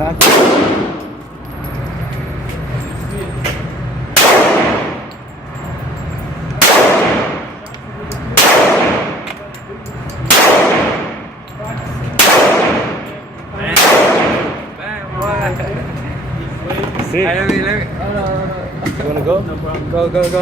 See? Let me. You wanna go? Go ahead.